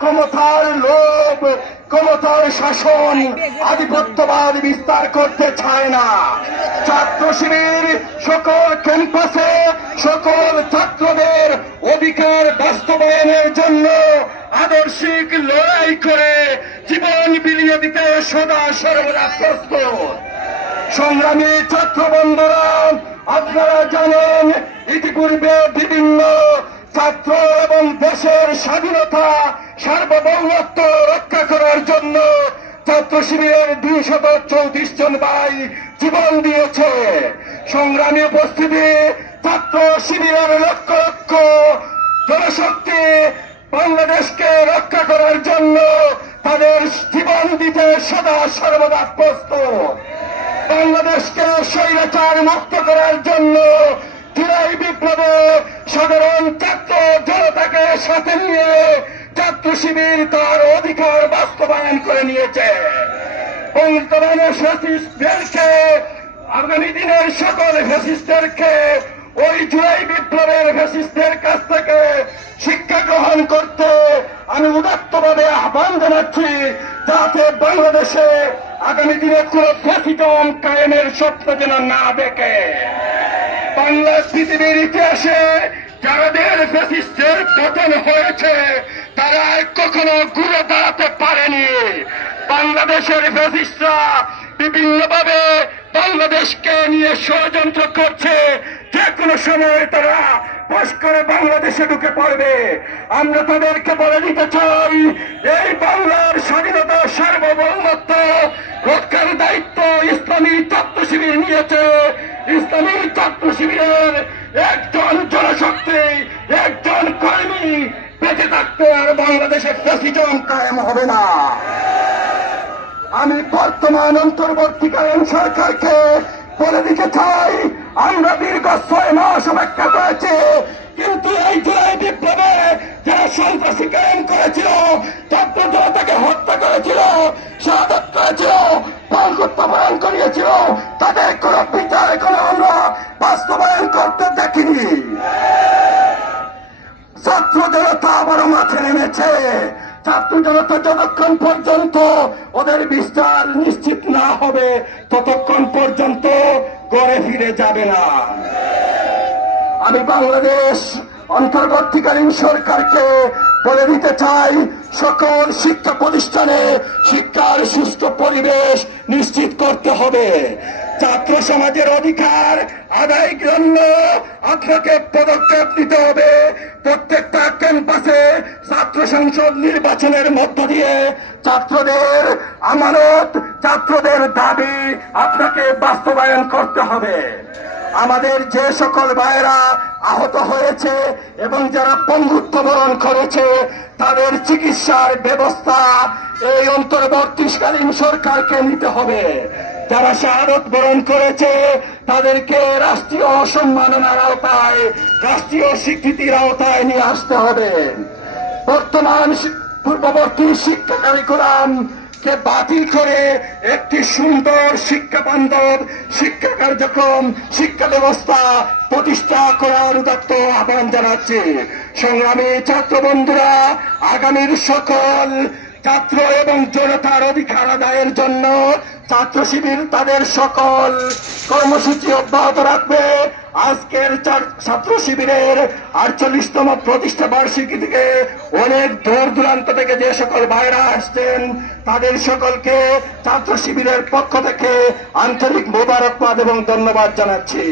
ক্ষমতার লোভ, ক্ষমতার শাসন, আধিপত্যবাদ বিস্তার করতে চায় না। ছাত্র শিবির সকল ক্যাম্পাসে সকল ছাত্রদের অধিকার বাস্তবায়নের জন্য আদর্শিক লড়াই করে জীবন বিলিয়ে দিতে সদা সর্বদা প্রস্তুত। সংগ্রামী ছাত্র বন্ধুরা, আপনারা জানেন ইতিপূর্বে বিভিন্ন ছাত্র এবং দেশের স্বাধীনতা সার্বভৌমত্ব রক্ষা করার জন্য ছাত্র শিবিরের 234 জন ভাই জীবন দিয়েছে। সংগ্রামী উপস্থিতি, ছাত্র শিবিরের লক্ষ লক্ষ জনশক্তি বাংলাদেশকে রক্ষা করার জন্য তাদের জীবন দিতে সদা সর্বদা প্রস্তুত। বাংলাদেশকে স্বৈরাচার মুক্ত করার জন্য জুলাই বিপ্লবে সাধারণ ছাত্র জনতাকে সাথে নিয়ে ছাত্র শিবির তার অধিকার বাস্তবায়ন করে নিয়েছে। বর্তমানে ফ্যাসিস্টদেরকে, আগামী দিনের সকল ফ্যাসিস্টদেরকে ওই জুলাই বিপ্লবের ফ্যাসিস্টদের কাছ থেকে শিক্ষা গ্রহণ করতে আমি উদাত্তভাবে আহ্বান জানাচ্ছি, যাতে বাংলাদেশে আগামী দিনে কোন ফ্যাসিজম কায়েমের স্বপ্ন যেন না দেখে। বাংলা পৃথিবীর ইতিহাসে যাদের ফ্যাসিস্টের পতন হয়েছে তারা কখনো ঘুরে দাঁড়াতে পারেনি। বাংলাদেশের ফ্যাসিস্টরা বিভিন্নভাবে বাংলাদেশকে নিয়ে ষড়যন্ত্র করছে, যে কোনো সময় তারা পাশ করে বাংলাদেশে ঢুকে পড়বে। আমরা তাদেরকে বলে দিতে চাই, এই বাংলার স্বাধীনতা সার্বভৌমত্ব রক্ষার দায়িত্ব ইসলামী ছাত্র শিবির নিয়েছে। ইসলামী ছাত্র শিবিরের একজন জনশক্তি, একজন কর্মী বেঁচে থাকতে আর বাংলাদেশের ফ্যাসিজম কায়েম হবে না। আমি বর্তমান অন্তর্বর্তীকালীন সরকারকে বলে দিতে চাই, আমরা দীর্ঘ 6 মাস অপেক্ষা করেছি, কিন্তু এই জুলাই বিপ্লবে যারা সন্ত্রাসী কায়েম করেছিল, ছাত্র জনতাকে হত্যা করেছিল, শাহাদাত করেছিল, প্রাণহত্যা বরণ করিয়েছিল, তাদের কোন বিচার এখনো আমরা বাস্তবায়ন করতে দেখিনি। ছাত্র জনতা আবারও মাঠে নেমেছে। ছাত্র জনতা যতক্ষণ পর্যন্ত ওদের বিচার নিশ্চিত না হবে ততক্ষণ পর্যন্ত ঘরে ফিরে যাবে না। আমি বাংলাদেশ অন্তর্বর্তীকালীন সরকারকে বলে দিতে চাই, সকল শিক্ষা প্রতিষ্ঠানে শিক্ষার সুস্থ পরিবেশ নিশ্চিত করতে হবে। ছাত্র সমাজের অধিকার আদায়ের জন্য আপনাকে পদক্ষেপ নিতে হবে। প্রত্যেকটা ক্যাম্পাসে ছাত্র সংসদ নির্বাচনের মধ্য দিয়ে ছাত্রদের আমানত, ছাত্রদের দাবি আপনাকে বাস্তবায়ন করতে হবে। আমাদের যে সকল ভাইয়েরা আহত হয়েছে এবং যারা পঙ্গুত্ব বরণ করেছে তাদের চিকিৎসার ব্যবস্থা এই অন্তর্বর্তীকালীন সরকারকে নিতে হবে। যারা শাহাদত বরণ করেছে তাদেরকে রাষ্ট্রীয় সম্মাননার আওতায়, রাষ্ট্রীয় স্বীকৃতির আওতায় নিয়ে আসতে হবে। বর্তমান পূর্ববর্তী শিক্ষা কারিকুলাম কে বাতিল করে একটি সুন্দর শিক্ষা বান্ধব শিক্ষা কার্যক্রম, শিক্ষা ব্যবস্থা প্রতিষ্ঠা করার উদাত্ত আহ্বান জানাচ্ছি। সংগ্রামী ছাত্র বন্ধুরা, আগামীর সকল ছাত্র এবং জনতার অধিকার আদায়ের জন্য ছাত্র শিবির তাদের সকল কর্মসূচি অব্যাহত রাখবে। আজকের ছাত্র শিবিরের 48তম প্রতিষ্ঠা বার্ষিকী থেকে অনেক দূর দূরান্ত থেকে যে সকল ভাইরা আসছেন তাদের সকলকে ছাত্র শিবিরের পক্ষ থেকে আন্তরিক মোবারকবাদ এবং ধন্যবাদ জানাচ্ছি।